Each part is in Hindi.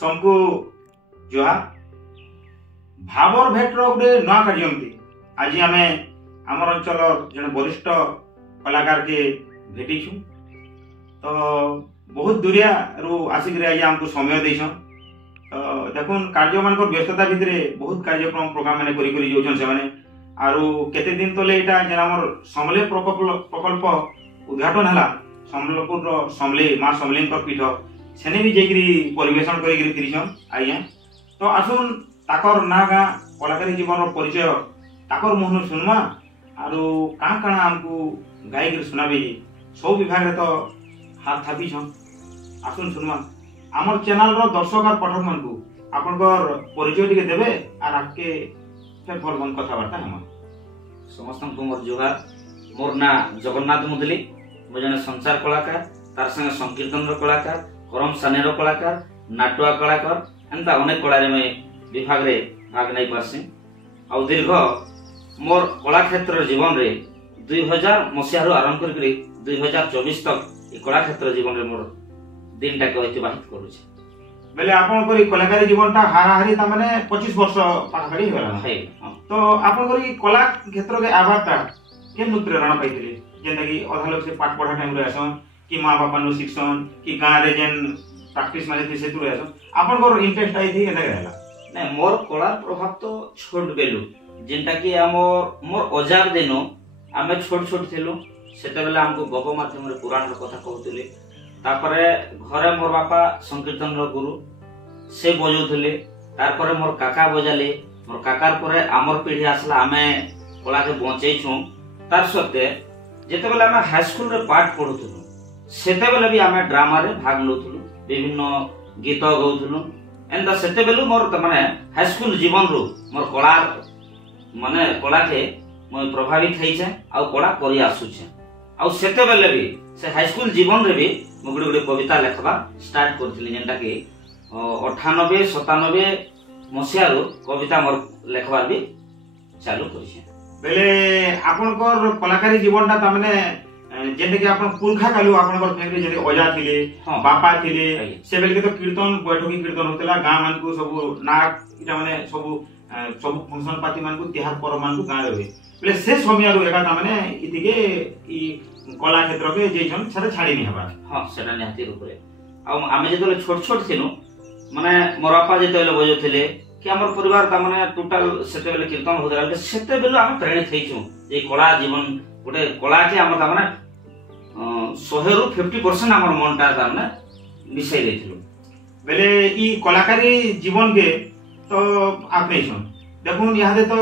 सबको जुहा भावर भेट्र गोटे नुआ कार्यमती आज आम आम अंचल जन वरिष्ठ कलाकार के भेटिछु तो बहुत दुरिया रु आसिक आज आमको समय देछन तो देखुन कार्य मान व्यस्तता भितर बहुत कार्यक्रम प्रोग्राम मैंने करी जाउछन से माने आरु केते दिन तले एटा जन हमर समले प्रकल्प उद्घाटन हला समलपुर समले मां समलेन पीठ सेने भी जेकरी परिवेशन करी तिरिछन आइया तो आसुन ताकर ना गाँ कलाकारी जीवन परिचय ताकर मुहन सुनमा आरु काँ काँ आमको गायक सुनाबे सब विभाग रे तो हाथ थापी छन आसुन सुनमा आमर चैनल रो दर्शक और पाठक मन को आपनकर परिचय टिके देबे आर आके फिर भल भल कथाबार्ता हम समस्त को मोर जुहार मोर ना जगन्नाथ मुदली मो जने संचार कलाकार तार संगे संकीर्तन रो कलाकार करम सानेर कलाकार नाटुआ कलाकार एंता अनेक कला रे मैं विभाग रे भाग नहीं पारसी आ दीर्घ मोर कला क्षेत्र जीवन रे 2000 मसिया रो आरंभ करी 2024 तक ए कला क्षेत्र जीवन रे मोर दिन टा को अतिबाहित करूछि बेले आपन करी कलाकारी जीवन ता हाराहारी ता माने 25 वर्ष पाखाड़ी हेला है तो आपन करी कला क्षेत्र के आवारता केन प्रेरणा पाइथिले जेंदा कि अधा लोग से पाठ पढ़ा टाइम रे आसन कि मां बापा नु शिक्षण कि गां रे जेन प्रैक्टिस माने थी सेतु रे आसन आपन को इंटरेस्ट आई थी केना रहला नै मोर कला प्रभाव तो छोट बेलु जेंटा कि मोर अजार दिनो आमे छोट छोट थिलु सेते बेला हमको गप माध्यम रे पुराण रो कथा कहउतिले तापरे घरे मोर बापा संकीर्तन रो गुरु से बजौथिले तार परे मोर काका बजाले मोर काकार परे आमर पीढ़ी आसला आमे कला के बचै छु तार सत्ते जेते बेला आमे हाई स्कूल रे पाठ पढुथुलु सेते बेला भी आमे ड्रामा रे भाग लउथुलु विभिन्न गीत गौथुलु एंदा सेते बेलु मोर त माने हाई स्कूल जीवन रो मोर कला माने कला के मैं प्रभावित થઈ છે ଆଉ कला करी आसु છે ଆଉ सेते बेले भी से हाई स्कूल जीवन रे भी मु गुडे गुडे कविता लेखबा स्टार्ट करथिली जेंटा कि 98 97 मसिया रो कविता मोर लेखबा भी चालू करिसे बेले आपनकर कलाकारी जीवन ता माने जेंटा कि आपन पुरखा कालु आपनकर फैमिली जेंटा अजा थिले बापा थिले से बेले के तो कीर्तन बैठकी कीर्तन होतला गां मान को सब नाक इटा माने सब फंक्शन पार्टी मान को तिहार पर्व मान को गां रे होय बेले से समय रो एका ता माने इतिके ई कला क्षेत्र के जेछन सारे छाड़ी नि हबा हां सेटा निहाती रूप रे आ आमे जेतले छोट छोट थिनु माने मोर बापा जेतले बजौथिले कि हमर परिवार ता माने टोटल सेते बेले कीर्तन होदरा के सेते बेले आमे प्रेरित थैछु ए कला जीवन गोटे कला के हमर ता माने 100 रु 50% हमर मनटा ता माने मिसाई देथिलु बेले ई कलाकारी जीवन के तो आपने छन देखुन यहादे तो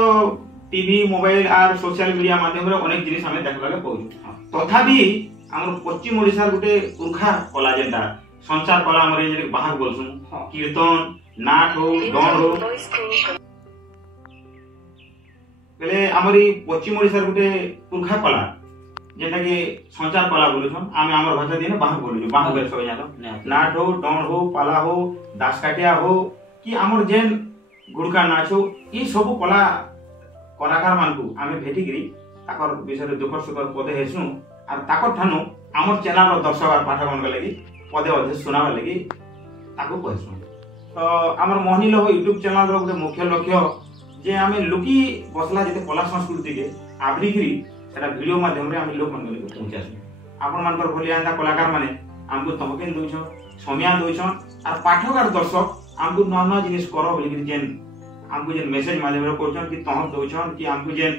टीवी मोबाइल और सोशल मीडिया माध्यम रे अनेक जिनिस हमें देखला के पहुंचु तथापि हमर पश्चिम ओडिसा गुटे पुरखा कला जेंटा संचार कला हमरे जे बाहर बोलसु कीर्तन नाट हो डॉन हो बेले हमरी पश्चिम ओडिसा गुटे पुरखा कला जेंटा कि संचार कला बोलछन आमे हमर भाषा दिने बाहर बोलु बाहर बेर सब जानो नाट हो डॉन हो पाला हो दासकाटिया हो कि हमर जेन गुड़का नाच हो ई सब कला कलाकार मान को आमे भेटी गिरी ताकर विषय दुख सुख पदे हेसु और ताकर ठानु हमर चैनल रो दर्शक और पाठक मन लगी पदे अधे सुनाबा लगी ताको कहसु तो हमर मोहनी लो YouTube चैनल रो गुटे मुख्य लक्ष्य जे आमे लुकी बसला जते कला संस्कृति के आबरी गिरी सेटा वीडियो माध्यम रे आमे लोक मन लगी पहुंचासु आपन मान कर भलिया एंदा कलाकार माने हमको तमके दोछ समिया दोछ और पाठक और दर्शक हमको नवा नवा जिनिस करो बोली जेन हमको जेन मैसेज माध्यम रे कहछन कि तह दोछन कि हमको जेन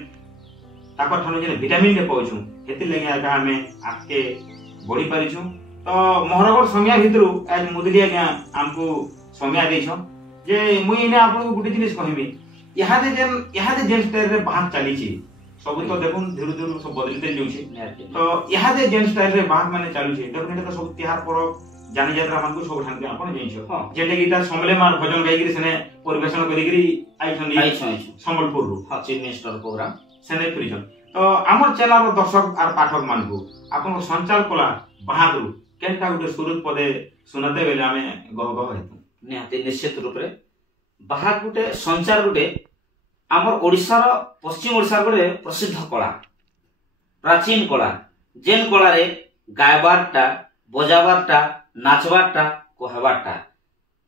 ताकर ठानु जेन विटामिन दे पाउछु हेति लगे आगा हमें आके बड़ी परिछु तो मोहरगर समय भितरु आज मुदलिया गया हमको समय देछो जे मुई ने आपन को गुटे जिनिस कहबी यहादे जेन स्टाइल रे बात चली छी सब तो देखुन धीरे धीरे सब बदलते जाउछि तो यहादे जेन स्टाइल रे बात माने चालू छी देखुन तो सब तिहार पर जानी यात्रा मान को सब ठान के आपन जइछो जेटे कि इटा समले मार भजन गाई गिरी सने परिवेशन करी गिरी आइछन संबलपुर रु चीफ मिनिस्टर प्रोग्राम सेने प्रिजन तो हमर चैनल रो दर्शक और पाठक मान को आपन संचार कला बाहर रु केनटा गुटे सुरुत पदे सुनते बेले हमें गह गह हेतु निहाती निश्चित रूप रे बाहर गुटे संचार गुटे हमर ओडिसा रो पश्चिम ओडिसा गुटे प्रसिद्ध कला प्राचीन कला जेन कला रे गायबारटा बजाबारटा नाचबारटा कहबारटा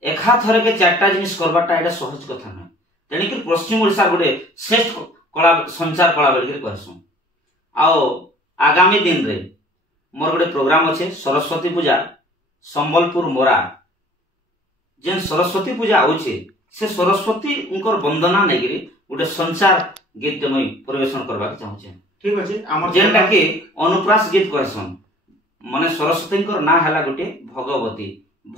एखा थरे के चारटा जिनिस करबाटा एटा सहज कथा न तेणी कि पश्चिम ओडिसा गोटे श्रेष्ठ कला संचार कला बेल कहसु आओ आगामी दिन रे मोर गोटे प्रोग्राम अच्छे सरस्वती पूजा संबलपुर मोरा जेन सरस्वती पूजा आउछे से सरस्वती उनकर वंदना नेगिरी गोटे संचार गीत मुई परिवेशन करबा के चाहूछे ठीक अछि हमर जेनटा के अनुप्रास गीत कहसन माने सरस्वती कर ना हला गोटे भगवती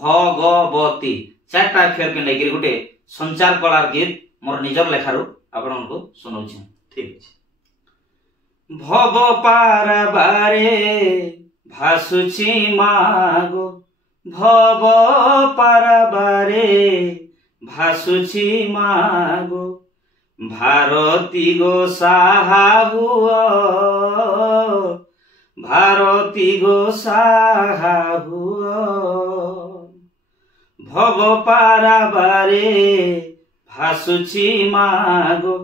भगवती चारटा अक्षर के नेगिरी गोटे संचार कलार गीत मोर निजर लेखारु आपण उनको सुनाउछे ठीक अछि भव पारबारे भासुची मागो भव पारबारे भासुची मागो भारती गो साहा हुआ भारती गो साहा हुआ भव पारबारे भासुची मागो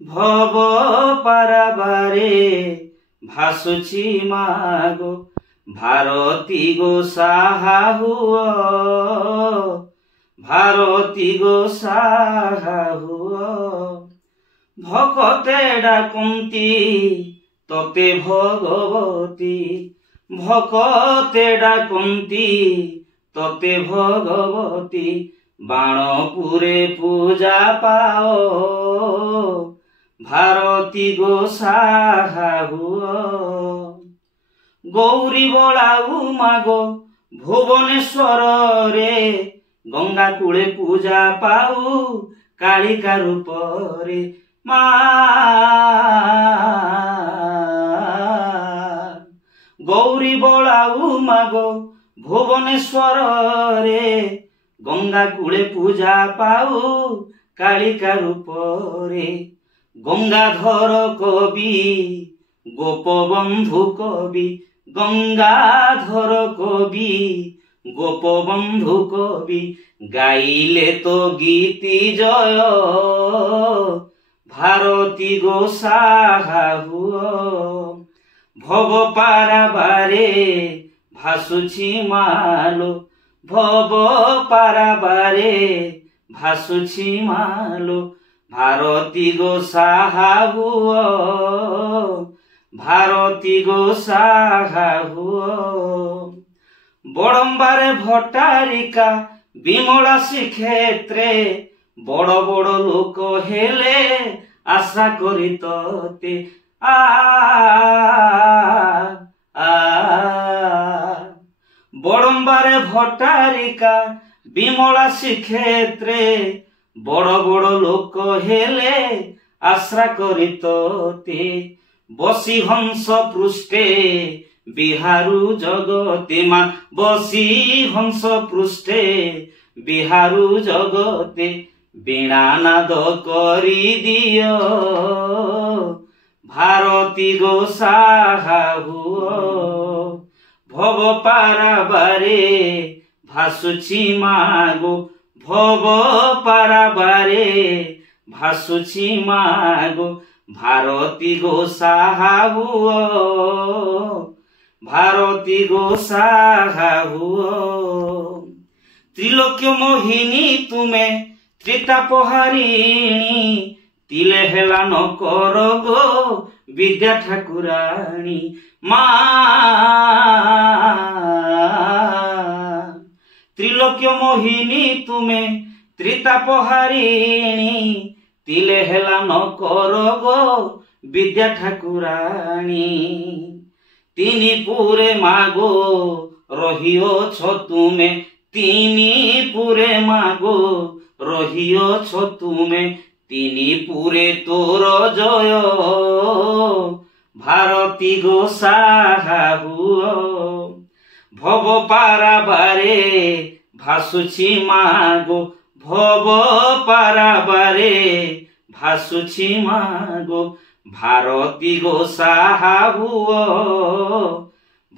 भव पारबारे भासुची मागो भारती गो साहा हुआ भारती गो साहा हुआ भकते डाकुंती तते भगवती भकते डाकुंती तते भगवती बाणपुरे पूजा पाओ भारती गो साहा हुआ गौरी बोलाऊ मागो भुवनेश्वर रे गंगा कूले पूजा पाऊ कालिका रूप रे मा गौरी बोलाऊ मागो भुवनेश्वर रे गंगा कूले पूजा पाऊ कालिका रूप रे गंगाधर कवि गोपबंधु कवि गंगाधर कवि गोपबंधु कवि गाइले तो गीति जय भारती गो साहा हुआ भव पारबारे भासुची मालो भव पारबारे भासुची मालो भारती गो साहा हुआ भारती गो साहा हुआ बड़म्बारे भट्टारिका विमला श्रीक्षेत्रे बड़ बड़ लोक हेले आशा करी तते आ बड़म्बारे भट्टारिका विमला श्रीक्षेत्रे बड़ बड़ लोक हेले आश्रा करी तते बसी हंस पृष्ठे बिहारु जगते मा बसी हंस पृष्ठे बिहारु जगते बीणा नाद करी दियो भारती गो साहा हुआ भव पारबारे भासुची मागो भव पारबारे भासुची मागो भारती गो साहा हुआ भारती गो साहा हुआ त्रिलोक्य मोहिनी तुमे त्रितापहारिणी तिले हेला न कर गो विद्या ठाकुराणी मा त्रिलोक्य मोहिनी तुमे त्रितापहारिणी तिले हेला न कर गो विद्या ठाकुराणी तिनी पुरे मागो रहियो छो तुमे तिनी पुरे मागो रहियो छो तुमे तिनी पुरे तोर जय भारती गो साहा हुआ भव पारबारे भासुची मागो भव पारबारे भासुची मागो भारती गो साहा हुआ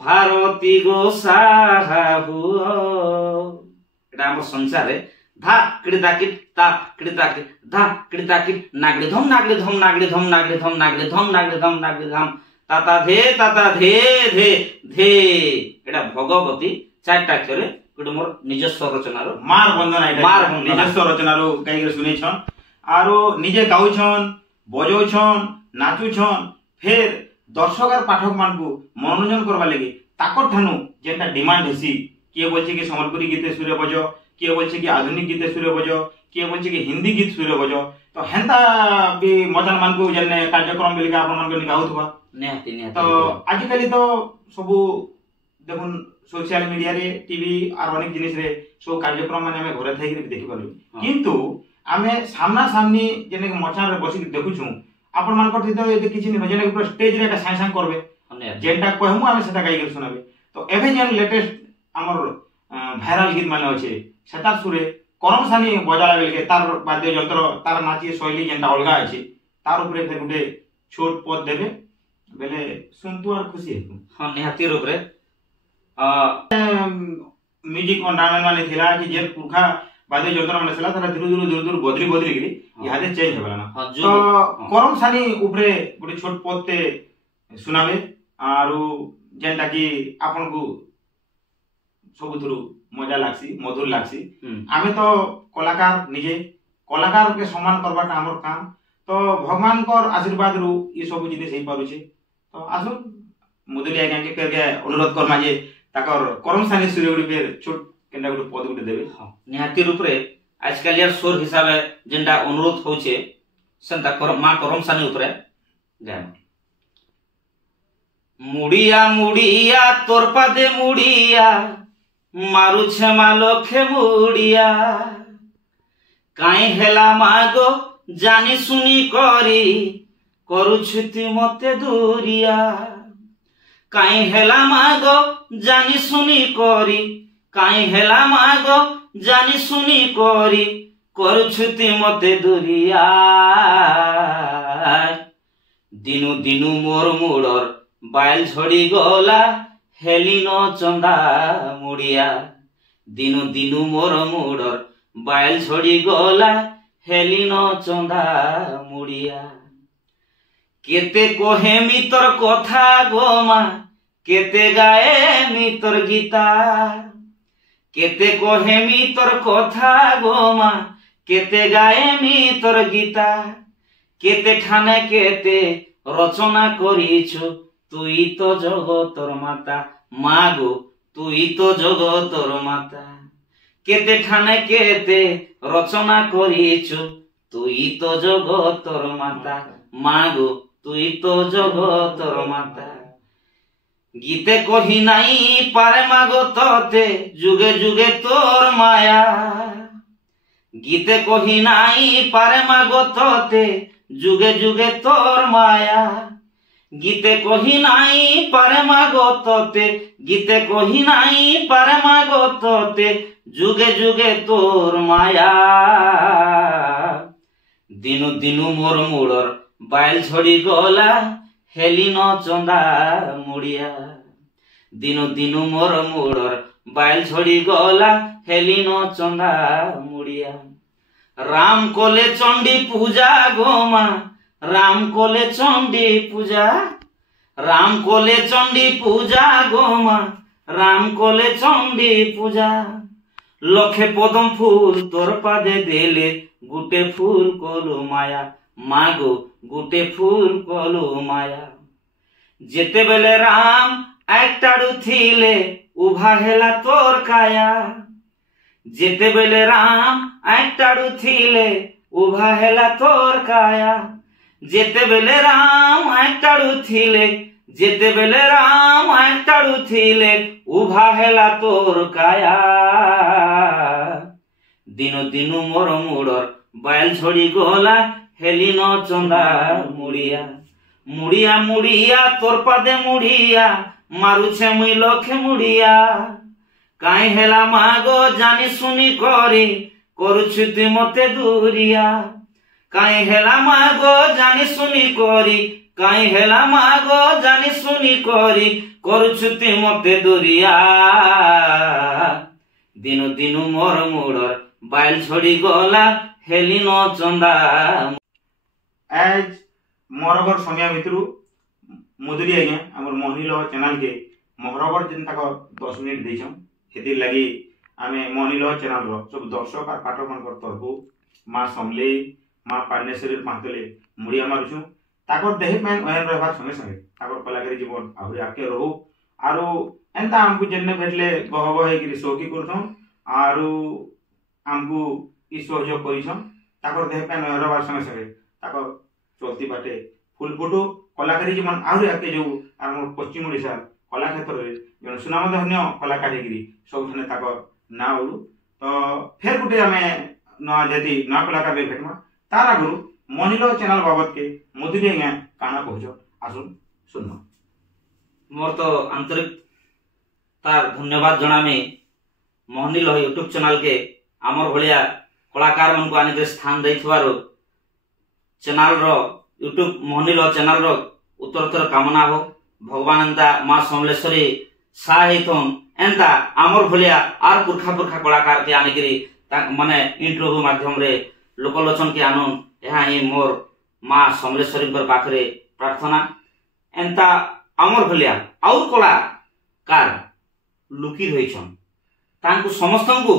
भारती गो साहा हुआ एटा हम संसार रे धा किडता किट ता किडता किट धा किडता किट नागड़ी धम नागड़ी धम नागड़ी धम नागड़ी धम नागड़ी धम नागड़ी धम नागड़ी धम ताता धे धे धे एटा भगवती चारटा अक्षर गोटे मोर निजस्व रचनार मार वंदना एटा मार वंदना। निजस्व रचनार कई सुनेछन आरो निजे गाउछन बजौछन नाचुछन फिर दर्शक और पाठक मान को मनोरंजन करवा लगे ताकर ठानु जेटा डिमांड हेसी किए बोलछे कि संबलपुरी गीत सुरे बजो किए बोलछे कि आधुनिक गीत सुरे बजो किए बोलछे कि हिंदी गीत सुरे बजो तो हेंता भी मचान मान को जने कार्यक्रम बिलका आपन मान को निगाउथबा निहाती निहाती तो आजिकली तो सबू देखुन सोशल मीडिया रे टीवी और अनेक जिनिस रे सब कार्यक्रम माने हमें घरे थाई देखि पारु किंतु आमे सामना सामनी जने मचान रे बसी देखुछु आपन मान को तो यदि किछि नि जने पूरा स्टेज रे का साइ साइ करबे जेंटा कहमु आमे सेटा गाई के सुनाबे तो एभे जन लेटेस्ट हमर भाइराल गीत माने अछि सेटा सुरे करम सानी बजाला बेल के तार वाद्य यंत्र तार नाची शैली जेंटा अलगा अछि तार ऊपर फिर गुटे छोट पद देबे बेले सुनतु और खुशी हेतु हां निहाती रूप रे म्यूजिक अंडामेंट माने थिला कि जे पुरखा वाद्य यंत्र माने सला तारा धीरे धीरे बदली बदली गिरी इहादे चेंज होगला ना तो करम सानी ऊपर गुटे छोट पद ते सुनाबे आरो जेंटा कि आपन को सबुथुरु मजा लागसी मधुर लागसी आमे तो कलाकार निजे कलाकार के सम्मान करबाटा हमर काम तो भगवान कर आशीर्वाद रु ये सब जिनिस हे पारुछे तो आसुन मुदुली आज्ञा के करके अनुरोध करमा जे ताकर करम सानी सूर्य गुडी पे छोट केंडा गुडी पद गुडी देबे निहाती रूप रे आजकल यार सोर हिसाब जेंडा अनुरोध होचे संता कर मा करम सानी ऊपर जाय मुड़िया मुड़िया तोर पादे मुड़िया मारुछे मा लखे मुड़िया काई हेला मागो जानी सुनी करी करुछुति मते दूरिया काई हेला मागो जानी सुनी करी काई हेला मागो जानी सुनी करी करुछुति मते दूरिया दिनु दिनु मोर मुड़र बाइल झड़ी गला हेलिन चंदा मुड़िया दिनु दिनु मोर मुड़र बाइल झड़ी गला हेलिन चंदा मुड़िया केते कोहे मितर कथा गोमा केते गाए मितर गीता केते कोहे मितर कथा गोमा केते गाए मितर गीता केते ठाने केते रचना करिछु तुई तो जगतर माता मागो तुई तो जगतर माता केते ठाने केते रचना करिछु तुई तो जगतर माता मागो तुई तो जगतर माता गीते कहि नाई पारे मागो तोते जुगे जुगे तोर माया गीते कहि नाई पारे मागो तोते जुगे जुगे तोर माया गीते कहि नाई पारे मागो तोते गीते कहि नाई पारे मागो तोते जुगे जुगे तोर माया दिनु दिनु मोर मुड़र बाइल झड़ी गला हेलिन चंदा मुड़िया दिनु दिनु मोर मुड़र बाइल झड़ी गला हेलिन चंदा मुड़िया राम कोले चंडी पूजा गोमा राम कोले चंडी पूजा राम कोले चंडी पूजा गोमा राम कोले चंडी पूजा लखे पदम फूल तोर पादे देले गुटे फूल कोलु माया मागो गुटे फूल कोलु माया जेते बेले राम एकटाडू थिले उभा हेला तोर काया जेते बेले राम एकटाडू थिले उभा हेला तोर काया जेते बेले राम एकटाडू थिले जेते बेले राम एकटाडू थिले उभा हेला तोर काया दिनो दिनु मोर मुड़र बाइल झड़ी गला हेलिन चंदा मुड़िया मुड़िया मुड़िया तोर पादे मुड़िया मारुछे मुई लखे मुड़िया काई हेला मागो जानी सुनी करी करुछु तुई मते दूरिया काई हेला मागो जानी सुनी करी काई हेला मागो जानी सुनी करी करुछु तुई मते दूरिया दिनु दिनु मोर मुड़र बाइल झड़ी गला हेलिन चंदा आज मोरगर समय भितरु मुदुली आज्ञा हमर मोहनीलो चैनल के मोहरगर जेन ताको 10 मिनिट देछम हेति लागि आमे मनिलो चैनल रो सब दर्शक और पाठक मान तरफु मां समले मां पार्नेश्वरी मातले मुड़िया मारुछु ताकर देह पैन ओहन रहबार संगे संगे ताकर कलाकारी जीवन आहुरी आके रहू आरो एंता हमकु जेने भेटले बहब हे कि शौकी करथन आरो हमकु ई सहयोग करिछन ताकर देह पैन ओहन रहबार संगे संगे ताकर चलती बाटे फुल फुटो कलाकारी जीवन आहुरी आके जो आम पश्चिम ओडिशा कला क्षेत्र रे जन सुनामधन्य कलाकारी सब थाने ताकर ना उड़ू तो फिर गुटे आमे नवा जदी नवा कलाकार भेटमा तार आगु मनिलो चैनल बाबत के मोदी आज्ञा काना कहछ आसुन सुन मोर तो आंतरिक तार धन्यवाद जनामे मोहनिलो यूट्यूब चैनल के आमर भलिया कलाकार मन को आने स्थान दैथवारो चैनल रो यूट्यूब मोहनिलो चैनल रो उत्तरोत्तर कामना हो भगवान एंता मां समलेश्वरी साहिथन एंता आमर भलिया आर पुरखा पुरखा कलाकार के आने गिरी माने इंटरव्यू माध्यम रे लोकलोचन के आनन यहा ही मोर मां समलेश्वरी पर पाखरे प्रार्थना एंता आमर भलिया और कलाकार लुकी रहिछन तांकु समस्तंकु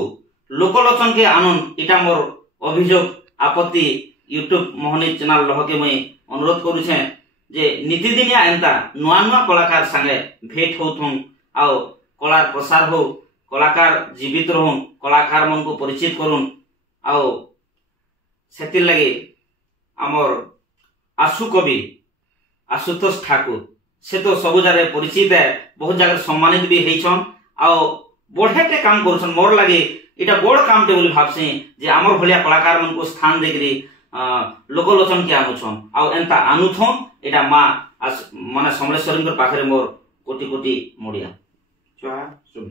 लोकलोचन के आनन इटा मोर अभियोग आपत्ति यूट्यूब मोहनी चैनल लहके मैं अनुरोध करूछे जे नीतिदिनिया एंता नुआ नुआ कलाकार संगे भेट होथुं आउ कलार प्रसार हो कलाकार जीवित रहून कलाकार मन को परिचित करूँ आउ सेतिर लगे आमर आशु कवि आशुतोष ठाकुर से तो सब जगह परिचित है बहुत जगह सम्मानित भी होइछन आउ बढ़ेटे काम करूछन मोर लगे इटा बड़ काम टे बोली भाबसे जे आमर भलिया कलाकार मन को स्थान देकरी लोकलोचन के आनुछन आउ एंता आनुथन इटा मां माने समलेश्वरी पाखरे मोर कोटि कोटि मुड़िया चुआ सुन